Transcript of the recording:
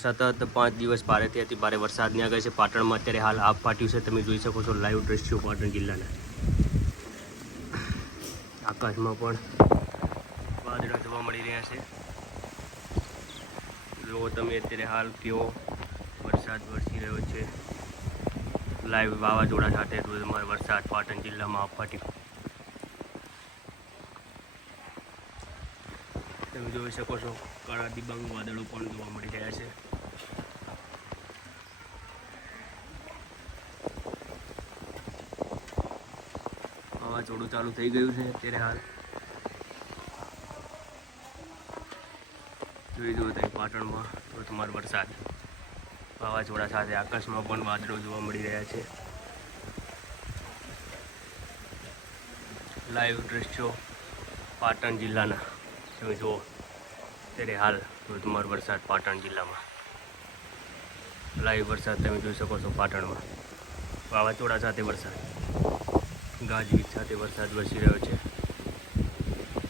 સતત પાંચ દિવસ ભારેથી અતિ ભારે વરસાદની આગળ છે. પાટણમાં અત્યારે હાલ આપ ફાટ્યું છે. તમે જોઈ શકો છો લાઈવ દ્રશ્યો પાટણ જિલ્લાના. આકાશમાં પણ વાદળા જોવા મળી રહ્યા છે. જો તમે અત્યારે હાલ કેવો વરસાદ વરસી રહ્યો છે, લાઈવ વાવાઝોડા સાથે ધોધમાર વરસાદ પાટણ જિલ્લામાં આપ ફાટ્યું. તમે જોઈ શકો છો, કાળા દિબાંગ વાદળો પણ જોવા મળી રહ્યા છે. વાવાઝોડું ચાલુ થઈ ગયું છે અત્યારે હાલ. જોઈ જુઓ તમે પાટણમાં ધોધમાર વરસાદ. વાવાઝોડા સાથે આકાશમાં પણ વાદળો જોવા મળી રહ્યા છે. લાઈવ દ્રશ્યો પાટણ જિલ્લાના. તમે જુઓ ત્યારે હાલ ધોધમાર વરસાદ પાટણ જિલ્લામાં. લાઈવ વરસાદ તમે જોઈ શકો છો પાટણમાં. વાવાઝોડા સાથે વરસાદ. ગાજવીજ સાથે વરસાદ વરસી રહ્યો છે.